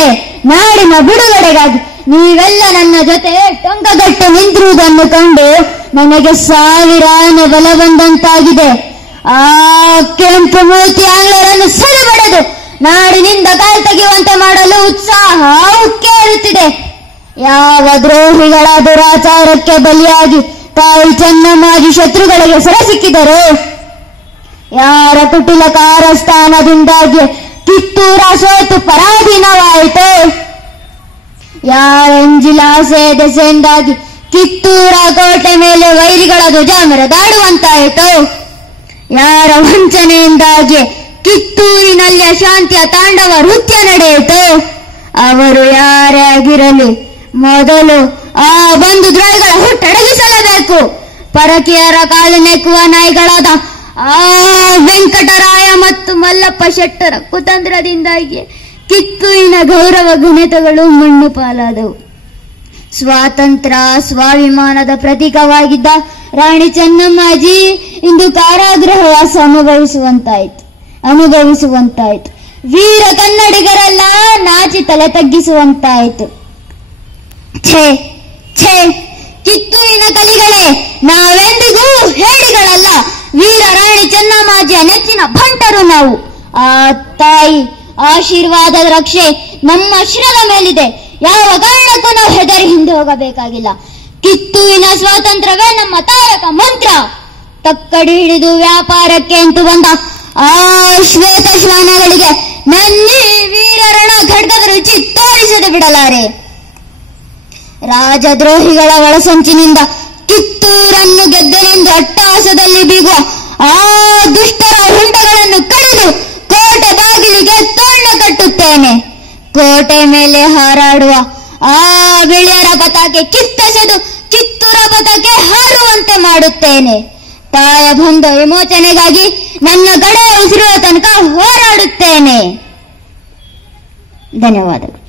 ಬಿಡುಗಡೆ, ನಾಡಿನ ಬಿಡುಗಡೆಗಾಗಿ ನೀವೆಲ್ಲ ನನ್ನ ಜೊತೆ ಟೊಂಕಗಟ್ಟು ನಿಂತಿರುವುದನ್ನು ಕಂಡು ನನಗೆ ಸಾವಿರಾನೆ ಬಲ ಬಂದಂತಾಗಿದೆ. ಆ ಕೆಂಪು ಮೂತಿ ಆಂಗ್ಲರನ್ನು ಸೆಳೆಬಡೆದು ನಾಡಿನಿಂದ ಕಾಲ್ ತೆಗೆಯುವಂತೆ ಮಾಡಲು ಉತ್ಸಾಹ ಉಕ್ಕೇರುತ್ತಿದೆ. ಯಾವ ದ್ರೋಹಿಗಳ ದುರಾಚಾರಕ್ಕೆ ಬಲಿಯಾಗಿ ತಾಯಿ ಚೆನ್ನಮ್ಮಾಜಿ ಶತ್ರುಗಳಿಗೆ ಸೆರೆಸಿಕ್ಕಿದರು, ಯಾರ ಕುಟಿಲ ಕಾರಸ್ಥಾನದಿಂದಾಗಿ ಕಿತ್ತೂರ ಸೋತು ಪರಾಧೀನವಾಯಿತು, ಯಾರ ಎಂಜಿಲಾಸೆ ದೆಸೆಯಿಂದಾಗಿ ಕಿತ್ತೂರ ಕೋಟೆ ಮೇಲೆ ವೈರಿಗಳ ಧ್ವಜ ಮೆರೆದಾಡುವಂತಾಯಿತು, ಯಾರ ವಂಚನೆಯಿಂದಾಗಿ ಕಿತ್ತೂರಿನಲ್ಲಿ ಅಶಾಂತಿಯ ತಾಂಡವ ನೃತ್ಯ ನಡೆಯಿತು, ಅವರು ಯಾರೇ ಆಗಿರಲಿ ಮೊದಲು ಆ ಬಂಧು ದ್ರೋಹಿಗಳ ಹುಟ್ಟಡಗಿಸಲೇಬೇಕು. ಪರಕೀಯರ ಕಾಲು ನೆಕ್ಕುವ ನಾಯಿಗಳಾದ ಆ ವೆಂಕಟರಾಯ ಮತ್ತು ಮಲ್ಲಪ್ಪ ಶೆಟ್ಟರ ಕುತಂತ್ರದಿಂದಾಗಿ ಕಿತ್ತೂರಿನ ಗೌರವ ಘನತೆಗಳು ಮಣ್ಣು ಪಾಲಾದವು. ಸ್ವಾತಂತ್ರ್ಯ ಸ್ವಾಭಿಮಾನದ ಪ್ರತೀಕವಾಗಿದ್ದ ರಾಣಿ ಚೆನ್ನಮ್ಮಾಜಿ ಇಂದು ಕಾರಾಗೃಹವಾಸ ಅನುಭವಿಸುವಂತಾಯಿತು. ವೀರ ಕನ್ನಡಿಗರೆಲ್ಲ ನಾಚಿ ತಲೆ ತಗ್ಗಿಸುವಂತಾಯಿತು. ಛೇ ಛೇ, ಕಿತ್ತೂರಿನ ಕಲಿಗಳೇ, ನಾವೆಂದಿಗೂ ಹೇಡಿಗಳಲ್ಲ. ವೀರ ರಾಣಿ ಚೆನ್ನಮ್ಮಾಜಿಯ ನೆಚ್ಚಿನ ಭಂಟರು ನಾವು. ಆ ತಾಯಿ ಆಶೀರ್ವಾದದ ರಕ್ಷೆ ನಮ್ಮ ಶಿರದ ಮೇಲಿದೆ. ಯಾವ ಕಾರಣಕ್ಕೂ ನಾವು ಹೆದರಿ ಹಿಂದೆ ಹೋಗಬೇಕಾಗಿಲ್ಲ. ಕಿತ್ತೂರಿನ ಸ್ವಾತಂತ್ರ್ಯವೇ ನಮ್ಮ ತಾರಕ ಮಂತ್ರ. ತಕ್ಕಡಿ ಹಿಡಿದು ವ್ಯಾಪಾರಕ್ಕೆ ಅಂತೂ ಬಂದ ಆ ಶ್ವೇತ ಶ್ವಾನಗಳಿಗೆ ನನ್ನಿ ವೀರರಣ ಖಡ್ಗದ ರುಚಿ ತೋರಿಸದೆ ಬಿಡಲಾರೆ. ರಾಜದ್ರೋಹಿಗಳ ಒಳಸಂಚಿನಿಂದ ಕಿತ್ತೂರನ್ನು ಗೆದ್ದನೆಂದು ಅಟ್ಟಹಾಸದಲ್ಲಿ ಬೀಗುವ ಆ ದುಷ್ಟರ ಹುಂಡಗಳನ್ನು ಕಳೆದು ಕೋಟೆ ಬಾಗಿಲಿಗೆ ತೋರಣ ಕಟ್ಟುತ್ತೇನೆ. ಕೋಟೆ ಮೇಲೆ ಹಾರಾಡುವ ಆ ಬಿಳಿಯರ ಪತಾಕೆ ಕಿತ್ತೆಸೆದು ಕಿತ್ತೂರ ಪತಾಕೆ ಹಾರುವಂತೆ ಮಾಡುತ್ತೇನೆ. ತಾಯ ಬಂಧ ವಿಮೋಚನೆಗಾಗಿ ನನ್ನ ಕಡೆ ಉಸಿರುವ ತನಕ ಹೋರಾಡುತ್ತೇನೆ. ಧನ್ಯವಾದಗಳು.